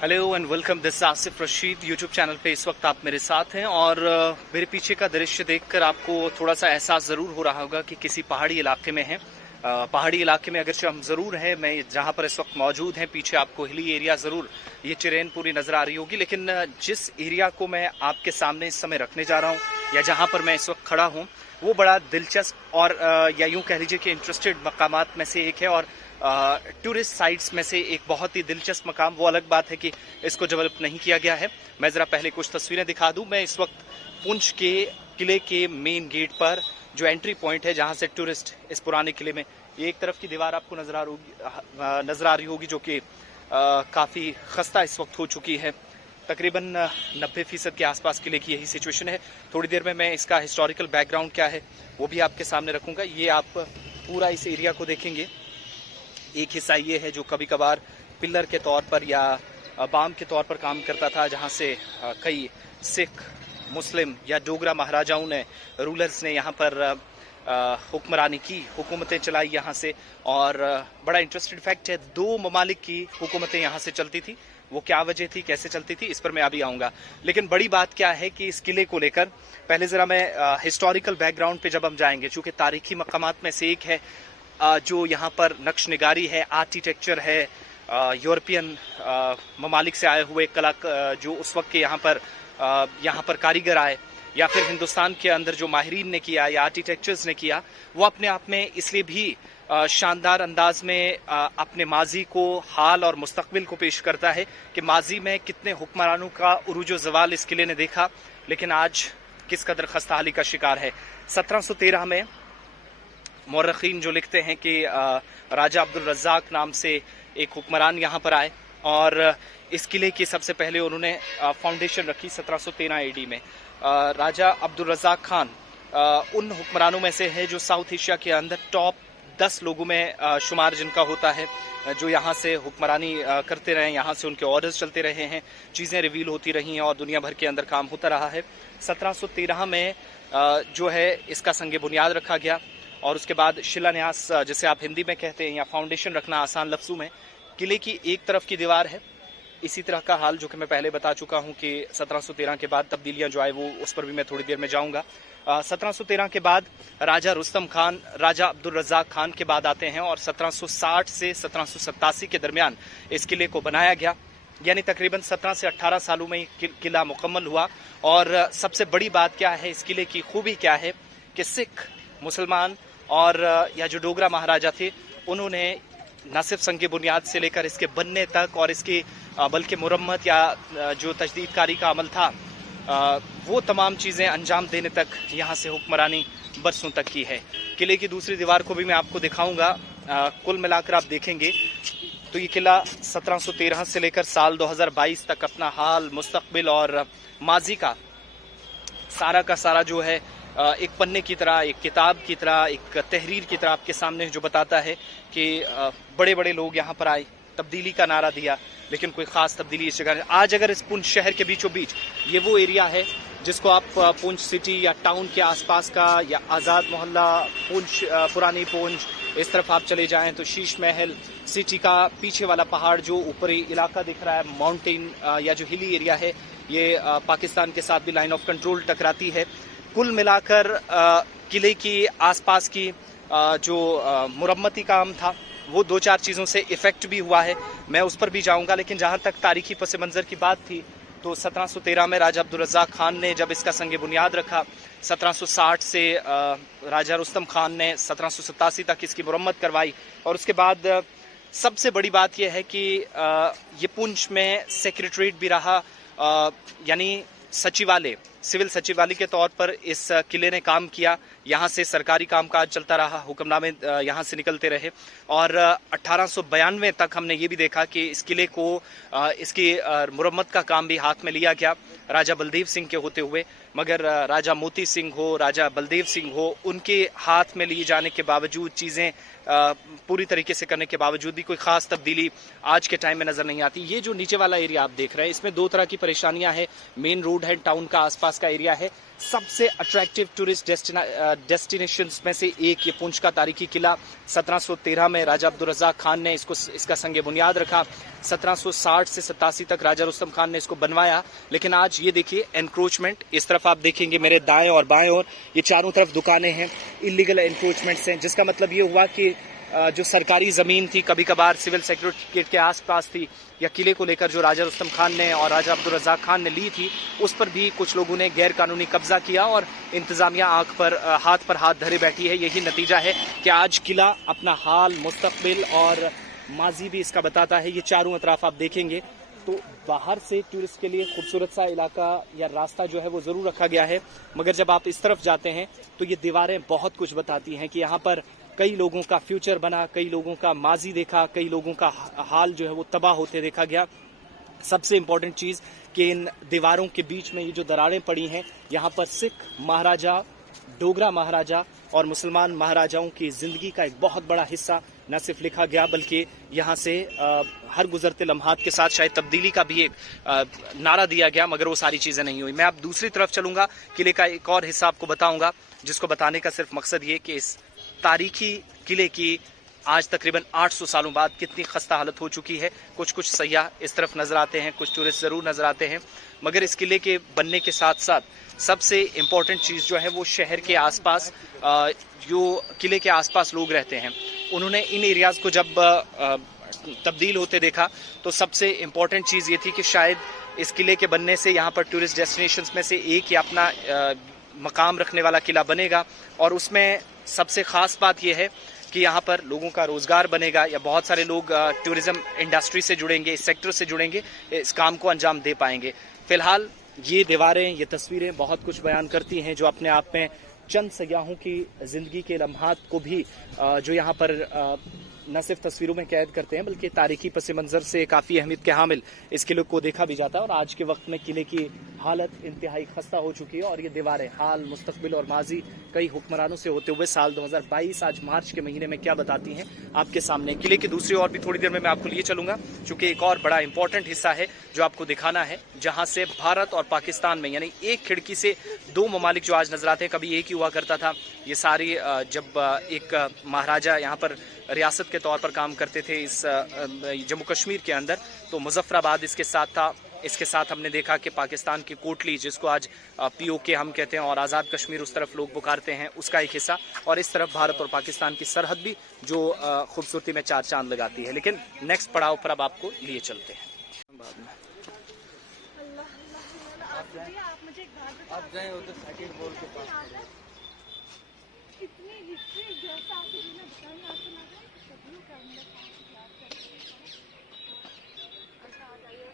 Hello and welcome. This Asif Rashid. YouTube channel पे इस वक्त आप मेरे साथ हैं और मेरे पीछे का दृश्य देखकर आपको थोड़ा सा एहसास ज़रूर हो रहा होगा कि किसी पहाड़ी इलाके में हैं। पहाड़ी इलाके में अगरचे हम ज़रूर हैं, मैं जहाँ पर इस वक्त मौजूद हैं, पीछे आपको हिली एरिया ज़रूर ये चिरेन पूरी नज़र आ रही होगी, लेकिन जिस एरिया को मैं आपके सामने इस समय रखने जा रहा हूँ या जहाँ पर मैं इस वक्त खड़ा हूँ वो बड़ा दिलचस्प और या यूँ कह लीजिए कि इंटरेस्टेड मकामात में से एक है और टूरिस्ट साइट्स में से एक बहुत ही दिलचस्प मकाम। वो अलग बात है कि इसको डेवलप नहीं किया गया है। मैं ज़रा पहले कुछ तस्वीरें दिखा दूं। मैं इस वक्त पुंछ के किले के मेन गेट पर, जो एंट्री पॉइंट है जहां से टूरिस्ट इस पुराने किले में, ये एक तरफ की दीवार आपको नज़र आ रही होगी जो कि काफ़ी खस्ता इस वक्त हो चुकी है। तकरीबन 90% के आसपास किले की यही सिचुएशन है। थोड़ी देर में मैं इसका हिस्टोरिकल बैकग्राउंड क्या है वो भी आपके सामने रखूँगा। ये आप पूरा इस एरिया को देखेंगे। एक हिस्सा ये है जो कभी कभार पिलर के तौर पर या बाम के तौर पर काम करता था, जहाँ से कई सिख, मुस्लिम या डोगरा महाराजाओं ने, रूलर्स ने यहाँ पर हुक्मरानी की, हुकूमतें चलाई यहाँ से। और बड़ा इंटरेस्टेड फैक्ट है, 2 ममालिक की हुकूमतें यहाँ से चलती थी। वो क्या वजह थी, कैसे चलती थी, इस पर मैं अभी आऊँगा। लेकिन बड़ी बात क्या है कि इस किले को लेकर पहले ज़रा मैं हिस्टोरिकल बैकग्राउंड पे जब हम जाएंगे, चूँकि तारीखी मकामात में से एक है जो यहाँ पर नक्श निगारी है, आर्किटेक्चर है, यूरोपियन ममालिक से आए हुए कला जो उस वक्त के यहाँ पर कारीगर आए या फिर हिंदुस्तान के अंदर जो माहिरीन ने किया या आर्किटेक्चर्स ने किया, वो अपने आप में इसलिए भी शानदार अंदाज में अपने माजी को, हाल और मुस्तकबिल को पेश करता है कि माजी में कितने हुक्मरानों का उरूज ज़वाल इस किले ने देखा, लेकिन आज किस कदर खस्ताहाली का शिकार है। 1713 में मौरखीन जो लिखते हैं कि राजा अब्दुल रज़्ज़ाक नाम से एक हुक्मरान यहाँ पर आए और इस किले की सबसे पहले उन्होंने फाउंडेशन रखी 1713 एडी में। राजा अब्दुल रज़्ज़ाक खान उन हुक्मरानों में से है जो साउथ एशिया के अंदर टॉप 10 लोगों में शुमार जिनका होता है, जो यहाँ से हुक्मरानी करते रहे, यहाँ से उनके ऑर्डर्स चलते रहे हैं, चीज़ें रिवील होती रही हैं और दुनिया भर के अंदर काम होता रहा है। 1713 में जो है इसका संग बुनियाद रखा गया और उसके बाद शिलान्यास, जिसे आप हिंदी में कहते हैं, या फाउंडेशन रखना आसान लफ्ज़ों में। किले की एक तरफ की दीवार है, इसी तरह का हाल जो कि मैं पहले बता चुका हूं कि 1713 के बाद तब्दीलियां जो आए वो उस पर भी मैं थोड़ी देर में जाऊंगा। 1713 के बाद राजा रुस्तम खान, राजा अब्दुल रज़्ज़ाक खान के बाद आते हैं और 1760 से 1787 के दरमियान इस किले को बनाया गया, यानी तकरीबन 17 से 18 सालों में किला मुकम्मल हुआ। और सबसे बड़ी बात क्या है, इस किले की खूबी क्या है कि सिख, मुसलमान और या जो डोगरा महाराजा थे, उन्होंने न सिर्फ संग बुनियाद से लेकर इसके बनने तक और इसकी बल्कि मुरम्मत या जो तजदीदकारी का अमल था वो तमाम चीज़ें अंजाम देने तक यहाँ से हुक्मरानी बरसों तक की है। किले की दूसरी दीवार को भी मैं आपको दिखाऊंगा। कुल मिलाकर आप देखेंगे तो ये किला 1713 से लेकर साल 2022 तक अपना हाल, मुस्तकबिल और माजी का सारा जो है एक पन्ने की तरह, एक किताब की तरह, एक तहरीर की तरह आपके सामने जो बताता है कि बड़े बड़े लोग यहाँ पर आए, तब्दीली का नारा दिया, लेकिन कोई ख़ास तब्दीली इस जगह। आज अगर इस पुंछ शहर के बीचों बीच, ये वो एरिया है जिसको आप पुंछ सिटी या टाउन के आसपास का या आज़ाद मोहल्ला, पुंछ, पुरानी पुंछ, इस तरफ आप चले जाएं तो शीश महल, सिटी का पीछे वाला पहाड़ जो ऊपरी इलाका दिख रहा है, माउंटेन या जो हिली एरिया है, ये पाकिस्तान के साथ भी लाइन ऑफ कंट्रोल टकराती है। कुल मिलाकर किले की आसपास की जो मुरम्मती काम था वो 2-4 चीज़ों से इफ़ेक्ट भी हुआ है, मैं उस पर भी जाऊंगा। लेकिन जहाँ तक तारीखी पस मंज़र की बात थी तो 1713 में राजा अब्दुल रज़्ज़ाक खान ने जब इसका संग बुनियाद रखा, 1760 से राजा रुस्तम खान ने 1787 तक इसकी मुरम्मत करवाई। और उसके बाद सबसे बड़ी बात यह है कि ये पुंछ में सेक्रेटरीट भी रहा, यानी सचिवालय, सिविल सचिवालय के तौर पर इस किले ने काम किया। यहाँ से सरकारी कामकाज चलता रहा, हुक्मनामे यहाँ से निकलते रहे। और 1892 तक हमने ये भी देखा कि इस किले को इसकी मुरम्मत का काम भी हाथ में लिया गया राजा बलदेव सिंह के होते हुए, मगर राजा मोती सिंह हो, राजा बलदेव सिंह हो, उनके हाथ में लिए जाने के बावजूद, चीज़ें पूरी तरीके से करने के बावजूद भी कोई ख़ास तब्दीली आज के टाइम में नज़र नहीं आती। ये जो नीचे वाला एरिया आप देख रहे हैं, इसमें 2 तरह की परेशानियां हैं। मेन रोड है टाउन का आसपास आसपास का एरिया है। सबसे अट्रैक्टिव टूरिस्ट डेस्टिनेशंस में से एक ये पुंछ का तारीखी किला 1713 में राजा अब्दुल रज़ाक खान ने इसका संग बुनियाद रखा। 1760 से 87 तक राजा रुस्तम खान ने इसको बनवाया। लेकिन आज ये देखिए एनक्रोचमेंट, इस तरफ आप देखेंगे मेरे दाएं और बाएं ओर ये चारों तरफ दुकानें हैं, इलीगल एनक्रोचमेंट्स हैं, जिसका मतलब ये हुआ कि जो सरकारी ज़मीन थी कभी कभार सिविल सेक्रेटरीट के आसपास थी, या किले को लेकर जो राजा रुस्तम खान ने और राजा अब्दुल रज़ाक खान ने ली थी, उस पर भी कुछ लोगों ने गैर कानूनी कब्जा किया और इंतज़ामिया हाथ पर हाथ धरे बैठी है। यही नतीजा है कि आज किला अपना हाल, मुस्तकबिल और माजी भी इसका बताता है। ये चारों अतराफ आप देखेंगे तो बाहर से टूरिस्ट के लिए खूबसूरत सा इलाका या रास्ता जो है वो ज़रूर रखा गया है, मगर जब आप इस तरफ जाते हैं तो ये दीवारें बहुत कुछ बताती हैं कि यहाँ पर कई लोगों का फ्यूचर बना, कई लोगों का माजी देखा, कई लोगों का हाल जो है वो तबाह होते देखा गया। सबसे इम्पोर्टेंट चीज़ कि इन दीवारों के बीच में ये जो दरारें पड़ी हैं, यहाँ पर सिख महाराजा, डोगरा महाराजा और मुसलमान महाराजाओं की ज़िंदगी का एक बहुत बड़ा हिस्सा न सिर्फ लिखा गया बल्कि यहाँ से हर गुजरते लम्हात के साथ शायद तब्दीली का भी एक नारा दिया गया, मगर वो सारी चीज़ें नहीं हुई। मैं अब दूसरी तरफ चलूँगा, किले का एक और हिस्सा आपको बताऊँगा, जिसको बताने का सिर्फ मकसद ये कि इस तारीखी किले की आज तकरीबन 800 सालों बाद कितनी खस्ता हालत हो चुकी है। कुछ सयाह इस तरफ नज़र आते हैं, कुछ टूरिस्ट ज़रूर नज़र आते हैं, मगर इस किले के बनने के साथ साथ सबसे इम्पॉर्टेंट चीज़ जो है वो शहर के आसपास जो किले के आसपास लोग रहते हैं, उन्होंने इन एरियाज़ को जब तब्दील होते देखा तो सबसे इम्पॉर्टेंट चीज़ ये थी कि शायद इस किले के बनने से यहाँ पर टूरिस्ट डेस्टिनेशंस में से एक या अपना मकाम रखने वाला किला बनेगा। और उसमें सबसे ख़ास बात यह है कि यहाँ पर लोगों का रोज़गार बनेगा, या बहुत सारे लोग टूरिज़्म इंडस्ट्री से जुड़ेंगे, इस सेक्टर से जुड़ेंगे, इस काम को अंजाम दे पाएंगे। फ़िलहाल ये दीवारें, ये तस्वीरें बहुत कुछ बयान करती हैं, जो अपने आप में चंद सयाहों की ज़िंदगी के लम्हात को भी जो यहाँ पर न सिर्फ तस्वीरों में कैद करते हैं बल्कि तारीखी पस मंज़र से काफ़ी अहमियत के हामिल इस किले को देखा भी जाता है। और आज के वक्त में किले की हालत इंतहाई खस्ता हो चुकी है और ये दीवारें हाल, मुस्तकबिल और माजी कई हुक्मरानों से होते हुए साल 2022 आज मार्च के महीने में क्या बताती हैं आपके सामने। किले की दूसरी ओर भी थोड़ी देर में मैं आपको लिए चलूँगा, चूँकि एक और बड़ा इंपॉर्टेंट हिस्सा है जो आपको दिखाना है, जहाँ से भारत और पाकिस्तान में यानी एक खिड़की से दो ममालिक जो आज नजर आते हैं। कभी एक ही हुआ करता था। ये सारी जब एक महाराजा यहाँ पर रियासत के तौर पर काम करते थे इस जम्मू कश्मीर के अंदर, तो मुजफ्फराबाद इसके साथ था। इसके साथ हमने देखा कि पाकिस्तान की कोटली, जिसको आज POK हम कहते हैं और आज़ाद कश्मीर उस तरफ लोग पुकारते हैं, उसका एक हिस्सा, और इस तरफ भारत और पाकिस्तान की सरहद भी जो खूबसूरती में चार चांद लगाती है। लेकिन नेक्स्ट पड़ाव पर अब आपको लिए चलते हैं। बाद में आप जाएं उधर सेकंड बोल के पास। इतनी हिस्ट्री जैसा आपको मैंने बताई, आपको लगा सदियों के अंदर अच्छा आ जाइए।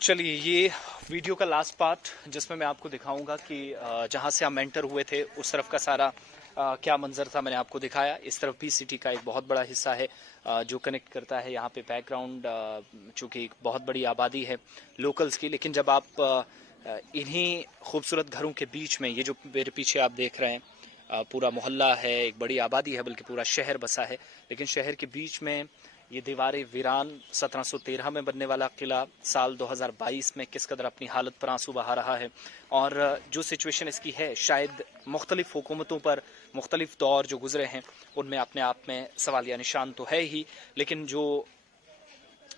चलिए, ये वीडियो का लास्ट पार्ट जिसमें मैं आपको दिखाऊंगा कि जहाँ से हम एंटर हुए थे उस तरफ का सारा क्या मंजर था, मैंने आपको दिखाया। इस तरफ भी सिटी का एक बहुत बड़ा हिस्सा है जो कनेक्ट करता है यहाँ पे बैकग्राउंड, चूँकि एक बहुत बड़ी आबादी है लोकल्स की। लेकिन जब आप इन्हीं खूबसूरत घरों के बीच में, ये जो मेरे पीछे आप देख रहे हैं पूरा मोहल्ला है, एक बड़ी आबादी है, बल्कि पूरा शहर बसा है, लेकिन शहर के बीच में ये दीवारें वीरान 1713 में बनने वाला किला साल 2022 में किस कदर अपनी हालत पर आंसू बहा रहा है। और जो सिचुएशन इसकी है, शायद मुख्तलिफ हुकूमतों पर मुख्तलिफ दौर जो गुजरे हैं उनमें अपने आप में सवालिया निशान तो है ही, लेकिन जो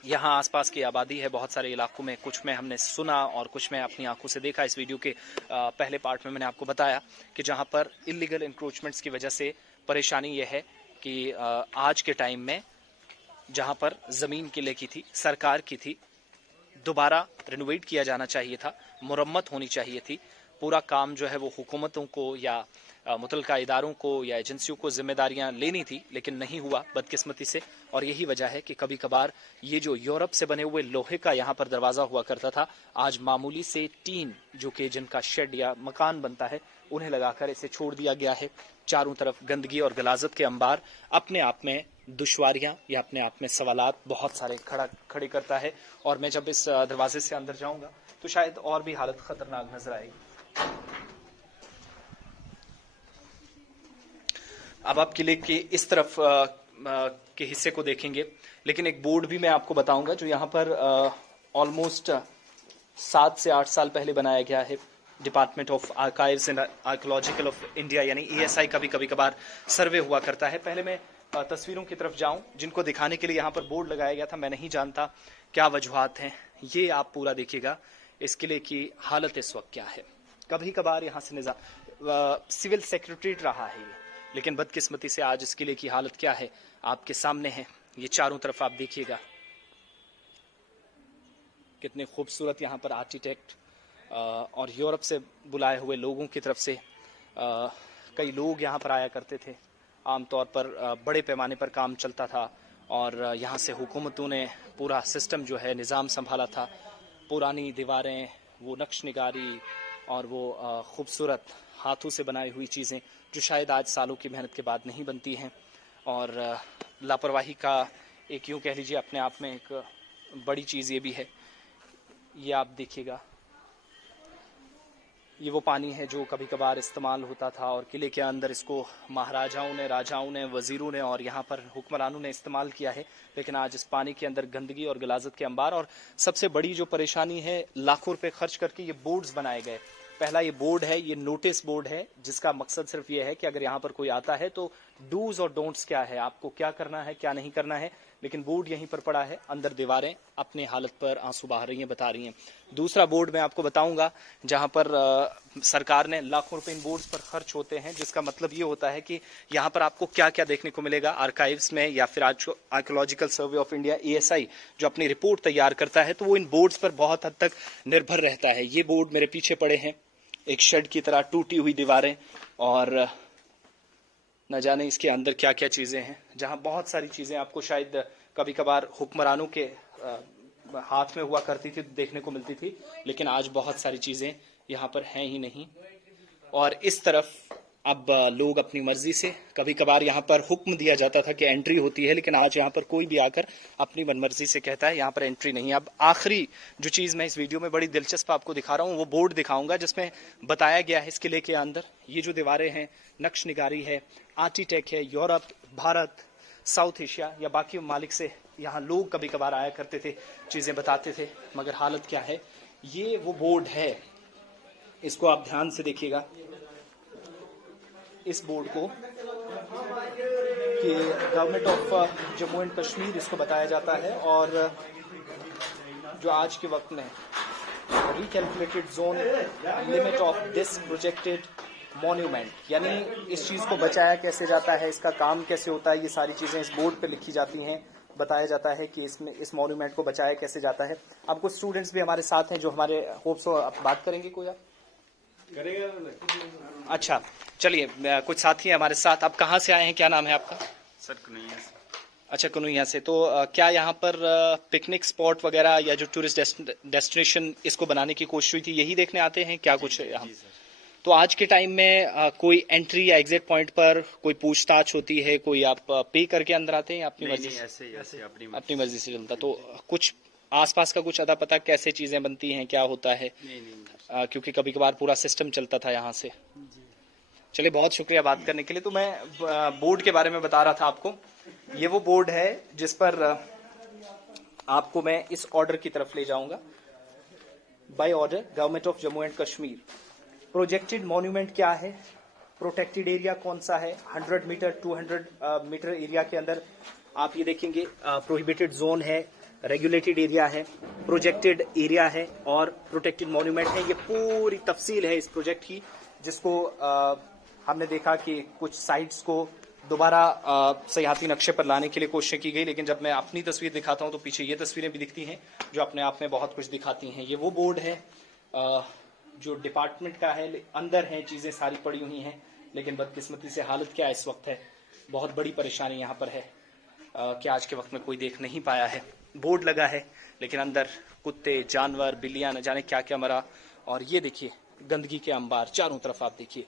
यहाँ आसपास की आबादी है बहुत सारे इलाकों में, कुछ में हमने सुना और कुछ में अपनी आंखों से देखा। इस वीडियो के पहले पार्ट में मैंने आपको बताया कि जहाँ पर इलीगल इंक्रोचमेंट्स की वजह से परेशानी यह है कि आज के टाइम में जहां पर जमीन किले की थी, सरकार की थी, दोबारा रिनोवेट किया जाना चाहिए था, मुरम्मत होनी चाहिए थी। पूरा काम जो है वो हुकूमतों को या मुतलका इदारों को या एजेंसियों को जिम्मेदारियां लेनी थी, लेकिन नहीं हुआ बदकिस्मती से। और यही वजह है कि कभी कभार ये जो यूरोप से बने हुए लोहे का यहाँ पर दरवाज़ा हुआ करता था, आज मामूली से टीन जो कि जिनका शेड या मकान बनता है उन्हें लगाकर इसे छोड़ दिया गया है। चारों तरफ गंदगी और गलाजत के अंबार अपने आप में दुश्वारियां या अपने आप में सवालात बहुत सारे खड़े करता है। और मैं जब इस दरवाजे से अंदर जाऊंगा तो शायद और भी हालत खतरनाक नजर आएगी। अब आप किले के इस तरफ के हिस्से को देखेंगे, लेकिन एक बोर्ड भी मैं आपको बताऊंगा जो यहाँ पर ऑलमोस्ट 7 से 8 साल पहले बनाया गया है। Department of archives and archaeological of India यानी ESI का भी कभी कभार सर्वे हुआ करता है। पहले मैं तस्वीरों की तरफ जाऊं जिनको दिखाने के लिए यहाँ पर बोर्ड लगाया गया था। मैं नहीं जानता क्या वजूहात हैं, ये आप पूरा देखिएगा इस किले की हालत इस वक्त क्या है। कभी कभार यहाँ से सिविल सेक्रेटरीट रहा है ये, लेकिन बदकिस्मती से आज इस किले की हालत क्या है आपके सामने है। ये चारों तरफ आप देखिएगा, कितने खूबसूरत यहाँ पर आर्किटेक्ट और यूरोप से बुलाए हुए लोगों की तरफ से कई लोग यहाँ पर आया करते थे। आमतौर पर बड़े पैमाने पर काम चलता था और यहाँ से हुकूमतों ने पूरा सिस्टम जो है निज़ाम संभाला था। पुरानी दीवारें, वो नक्श निगारी और वो खूबसूरत हाथों से बनाई हुई चीज़ें जो शायद आज सालों की मेहनत के बाद नहीं बनती हैं, और लापरवाही का एक यूँ कह लीजिए अपने आप में एक बड़ी चीज़ ये भी है। ये आप देखिएगा, ये वो पानी है जो कभी कभार इस्तेमाल होता था और किले के अंदर इसको महाराजाओं ने, राजाओं ने, वजीरों ने और यहाँ पर हुक्मरानों ने इस्तेमाल किया है। लेकिन आज इस पानी के अंदर गंदगी और गलाजत के अंबार, और सबसे बड़ी जो परेशानी है, लाखों रुपए खर्च करके ये बोर्ड्स बनाए गए। पहला ये बोर्ड है, ये नोटिस बोर्ड है जिसका मकसद सिर्फ ये है कि अगर यहाँ पर कोई आता है तो डूज और डोंट्स क्या है, आपको क्या करना है क्या नहीं करना है। लेकिन बोर्ड यहीं पर पड़ा है, अंदर दीवारें अपने हालत पर आंसू बहा रही हैं, बता रही हैं। दूसरा बोर्ड मैं आपको बताऊंगा जहां पर सरकार ने लाखों रुपए इन बोर्ड्स पर खर्च होते हैं, जिसका मतलब ये होता है कि यहाँ पर आपको क्या क्या देखने को मिलेगा आर्काइव्स में या फिर archaeological survey of India ESI जो अपनी रिपोर्ट तैयार करता है, तो वो इन बोर्ड्स पर बहुत हद तक निर्भर रहता है। ये बोर्ड मेरे पीछे पड़े हैं, एक शेड की तरह टूटी हुई दीवारें, और न जाने इसके अंदर क्या क्या चीजें हैं, जहां बहुत सारी चीजें आपको शायद कभी कभार हुक्मरानों के हाथ में हुआ करती थी, देखने को मिलती थी, लेकिन आज बहुत सारी चीजें यहाँ पर हैं ही नहीं। और इस तरफ अब लोग अपनी मर्जी से, कभी कभार यहाँ पर हुक्म दिया जाता था कि एंट्री होती है, लेकिन आज यहाँ पर कोई भी आकर अपनी मनमर्जी से कहता है यहाँ पर एंट्री नहीं है। अब आखिरी जो चीज़ मैं इस वीडियो में बड़ी दिलचस्प आपको दिखा रहा हूँ, वो बोर्ड दिखाऊंगा जिसमें बताया गया है इस किले के अंदर ये जो दीवारें हैं, नक्श निगारी है, आर्किटेक्ट है, यूरोप, भारत, साउथ एशिया या बाकी ममालिक से यहाँ लोग कभी कभार आया करते थे, चीज़ें बताते थे। मगर हालत क्या है, ये वो बोर्ड है, इसको आप ध्यान से देखिएगा। इस बोर्ड को कि government of Jammu and Kashmir इसको बताया जाता है, और जो आज के वक्त में recalculated zone limit of this projected monument, यानी इस चीज़ को बचाया कैसे जाता है, इसका काम कैसे होता है, ये सारी चीज़ें इस बोर्ड पे लिखी जाती हैं। बताया जाता है कि इसमें इस मॉन्यूमेंट को बचाया कैसे जाता है। अब कुछ स्टूडेंट्स भी हमारे साथ हैं जो हमारे होप्स आप बात करेंगे, कोई आप करेगा? अच्छा, चलिए, कुछ साथी हैं हमारे साथ। आप कहाँ से आए हैं, क्या नाम है आपका? सर कन्हैया से। अच्छा, कन्हैया से। तो क्या यहाँ पर पिकनिक स्पॉट वगैरह या जो टूरिस्ट डेस्टिनेशन इसको बनाने की कोशिश हुई थी, यही देखने आते हैं क्या कुछ यहाँ? तो आज के टाइम में कोई एंट्री या एग्जिट पॉइंट पर कोई पूछताछ होती है, कोई आप पे करके अंदर आते हैं अपनी मर्जी से? ऐसे अपनी मर्जी से चलता। तो कुछ आसपास का कुछ अता पता कैसे चीजें बनती हैं, क्या होता है? नहीं। क्योंकि कभी कभार पूरा सिस्टम चलता था यहाँ से। चलिए, बहुत शुक्रिया बात करने के लिए। तो मैं बोर्ड के बारे में बता रहा था आपको। ये वो बोर्ड है जिस पर आपको मैं इस ऑर्डर की तरफ ले जाऊंगा। By order government of Jammu and Kashmir, projected monument क्या है, प्रोटेक्टेड एरिया कौन सा है, 100 मीटर 200 मीटर एरिया के अंदर आप ये देखेंगे प्रोहिबिटेड जोन है, रेगुलेटेड एरिया है, प्रोजेक्टेड एरिया है और प्रोटेक्टेड मॉन्यूमेंट है। ये पूरी तफसील है इस प्रोजेक्ट की, जिसको हमने देखा कि कुछ साइट्स को दोबारा सयाहती नक्शे पर लाने के लिए कोशिश की गई, लेकिन जब मैं अपनी तस्वीर दिखाता हूं तो पीछे ये तस्वीरें भी दिखती हैं जो अपने आप में बहुत कुछ दिखाती हैं। ये वो बोर्ड है जो डिपार्टमेंट का है, अंदर हैं चीज़ें सारी पड़ी हुई हैं, लेकिन बदकिस्मती से हालत क्या इस वक्त है, बहुत बड़ी परेशानी यहाँ पर है कि आज के वक्त में कोई देख नहीं पाया है। बोर्ड लगा है लेकिन अंदर कुत्ते, जानवर, बिल्लियाँ, न जाने क्या क्या मरा। और ये देखिए गंदगी के अंबार चारों तरफ, आप देखिए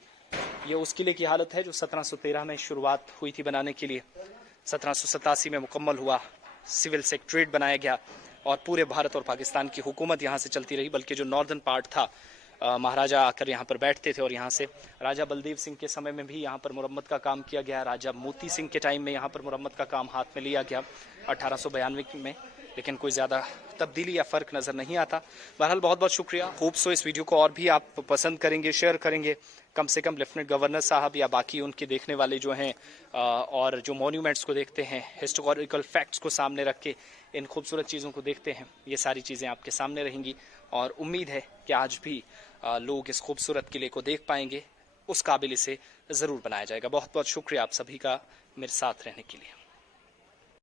ये उस किले की हालत है जो 1713 में शुरुआत हुई थी बनाने के लिए, 1787 में मुकम्मल हुआ, सिविल सेक्रेटरीट बनाया गया और पूरे भारत और पाकिस्तान की हुकूमत यहाँ से चलती रही। बल्कि जो नॉर्दर्न पार्ट था, महाराजा आकर यहाँ पर बैठते थे और यहाँ से राजा बलदेव सिंह के समय में भी यहाँ पर मुरम्मत का काम किया गया, राजा मोती सिंह के टाइम में यहाँ पर मुरम्मत का काम हाथ में लिया गया 1892 में, लेकिन कोई ज़्यादा तब्दीली या फ़र्क नज़र नहीं आता। बहरहाल बहुत बहुत शुक्रिया। होप सो इस वीडियो को और भी आप पसंद करेंगे, शेयर करेंगे, कम से कम लेफ्टिनेंट गवर्नर साहब या बाकी उनके देखने वाले जो हैं और जो मॉन्यूमेंट्स को देखते हैं, हिस्टोरिकल फैक्ट्स को सामने रख के इन खूबसूरत चीज़ों को देखते हैं, ये सारी चीज़ें आपके सामने रहेंगी। और उम्मीद है कि आज भी लोग इस खूबसूरत किले को देख पाएंगे, उस काबिल इसे ज़रूर बनाया जाएगा। बहुत बहुत शुक्रिया आप सभी का मेरे साथ रहने के लिए।